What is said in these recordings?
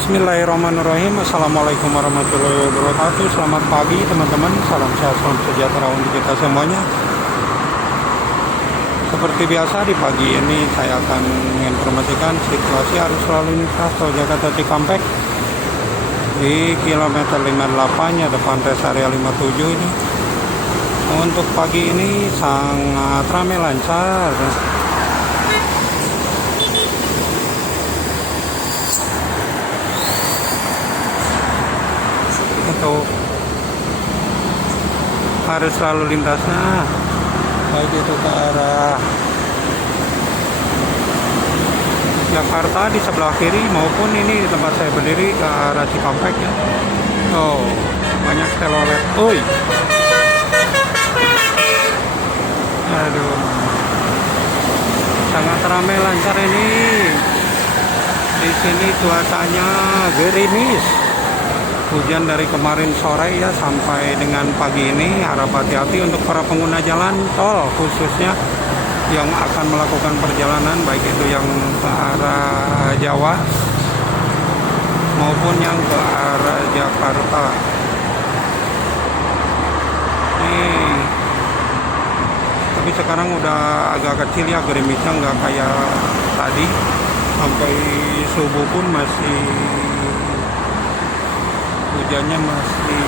Bismillahirrahmanirrahim. Assalamualaikum warahmatullahi wabarakatuh. Selamat pagi teman-teman. Salam sehat, salam sejahtera untuk kita semuanya. Seperti biasa di pagi ini saya akan menginformasikan situasi arus lalu lintas tol Jakarta Cikampek di kilometer 58 ya, depan rest area 57 ini. Untuk pagi ini sangat ramai lancar. Untuk arus lalu lintasnya baik itu ke arah Jakarta di sebelah kiri maupun ini di tempat saya berdiri ke arah Cikampek ya. Oh, banyak telolet. Oi. Aduh. Sangat ramai lancar ini. Di sini cuacanya gerimis. Hujan dari kemarin sore ya sampai dengan pagi ini. Harap hati-hati untuk para pengguna jalan tol, khususnya yang akan melakukan perjalanan baik itu yang ke arah Jawa maupun yang ke arah Jakarta. Nih, tapi sekarang udah agak kecil ya gerimisnya, nggak kayak tadi. Sampai subuh pun masih hujannya masih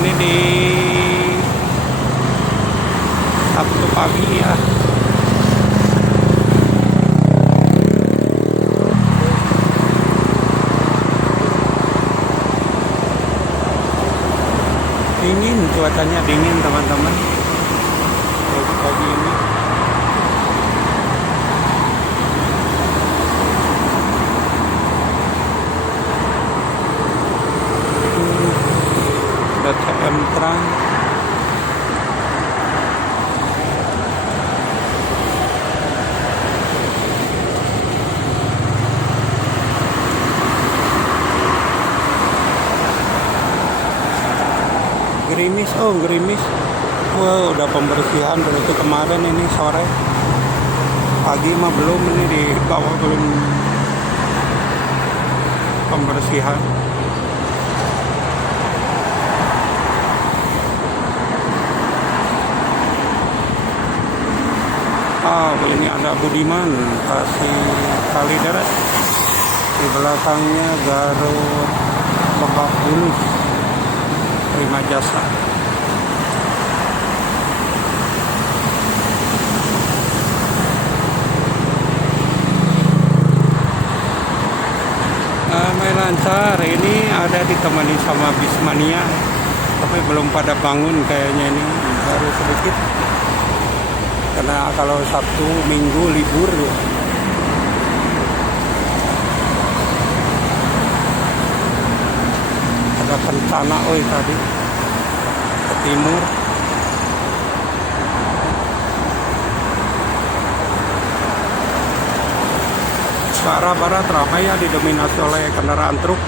ini di Sabtu pagi ya. Dingin, cuacanya dingin teman-teman pagi ini. CM terang. Gerimis, oh gerimis. Wow, udah pembersihan berarti kemarin ini sore. Pagi mah belum, ini di bawah belum pembersihan. Ini ada Budiman kasih Kalideres, di belakangnya Garut Lebak Bulus Prima Jasa. Ramai lancar, ini ada ditemani sama Bismania, tapi belum pada bangun kayaknya, ini baru sedikit. Karena kalau Sabtu Minggu libur ya. Ada Kencana tadi ke timur. Ke arah barat ramai ya, didominasi oleh kendaraan truk.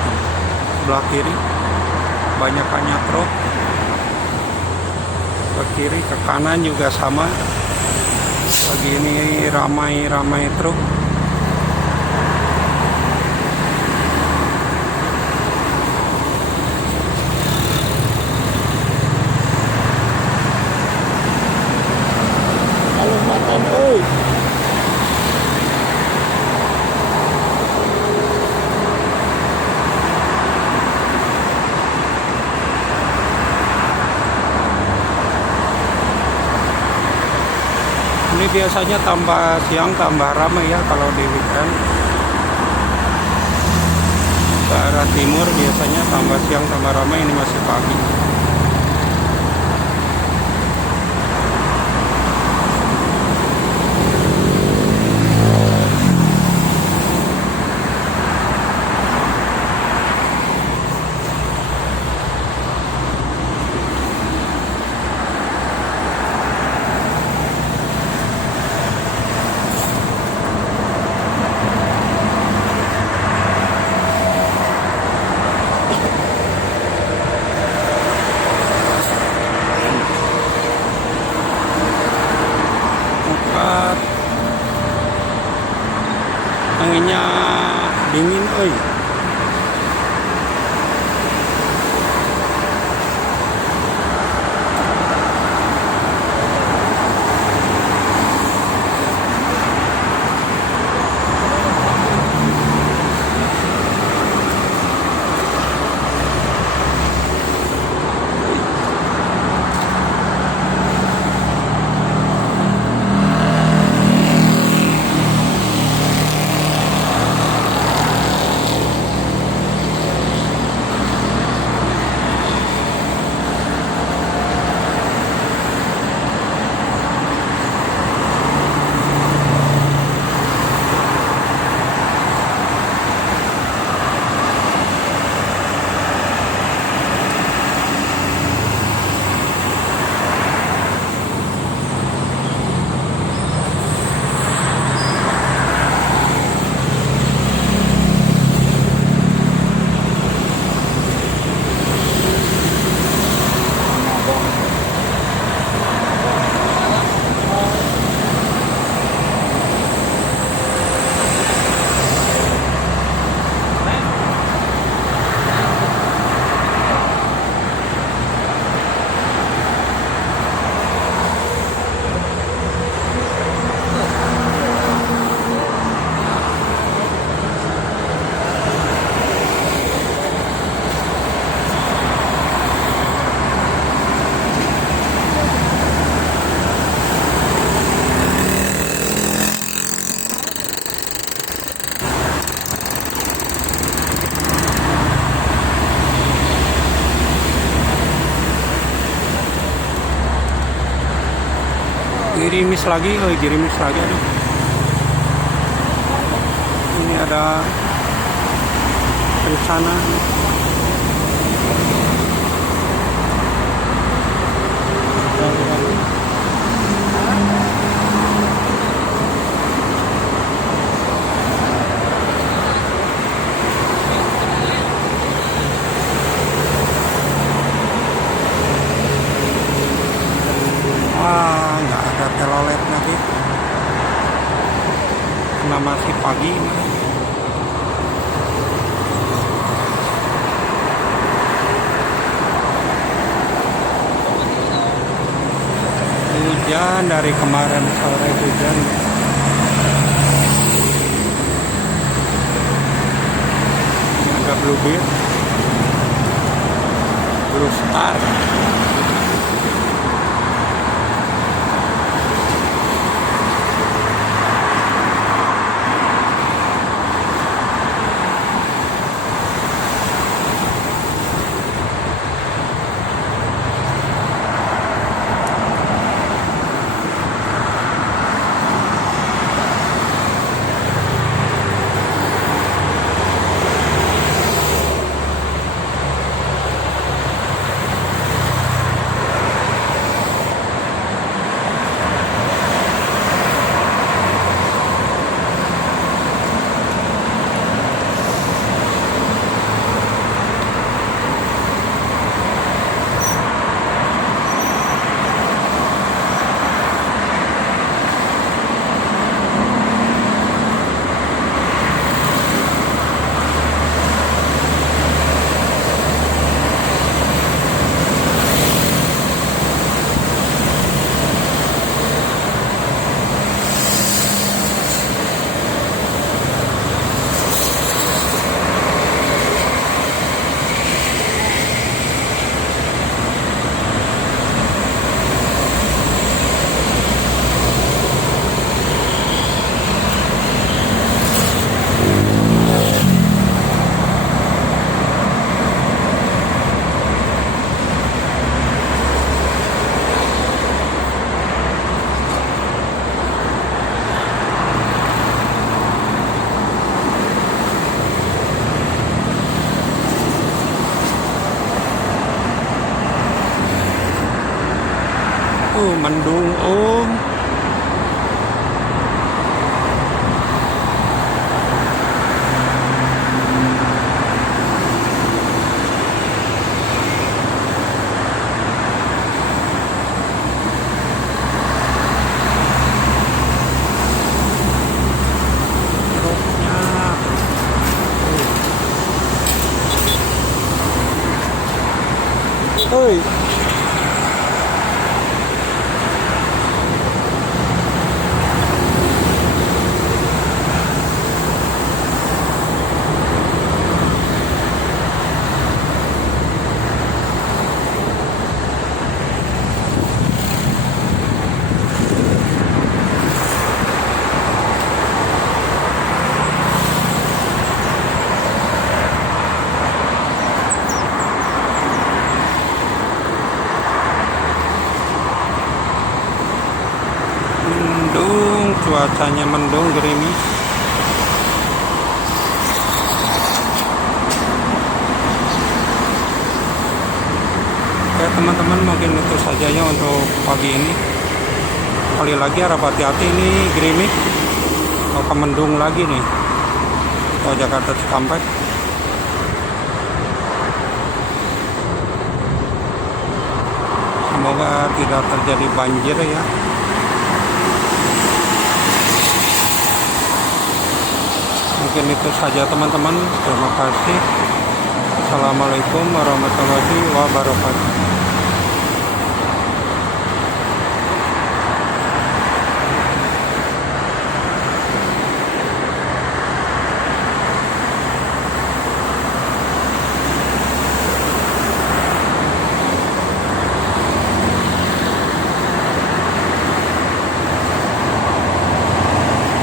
Sebelah kiri banyakannya truk. Ke kiri, ke kanan juga sama. Pagi ini ramai truk. Kalimantan, Ini biasanya tambah siang tambah ramai ya kalau di weekend. Ke arah timur biasanya tambah siang tambah ramai, ini masih pagi. Anginnya dingin, oi. Gerimis lagi, gerimis lagi. Aduh. Ini ada rencana. Nggak ada telolet lagi karena masih pagi. Hujan dari kemarin sore, hujan. Ini ada bluebird, blue star. Mendung Om. Oi. Mendung, cuacanya mendung, gerimis. Oke teman-teman, mungkin itu saja ya untuk pagi ini. Kali lagi harap hati-hati, ini gerimis atau mendung lagi nih ke Jakarta Cikampek. Semoga tidak terjadi banjir ya. Mungkin itu saja teman-teman. Terima kasih. Assalamualaikum warahmatullahi wabarakatuh.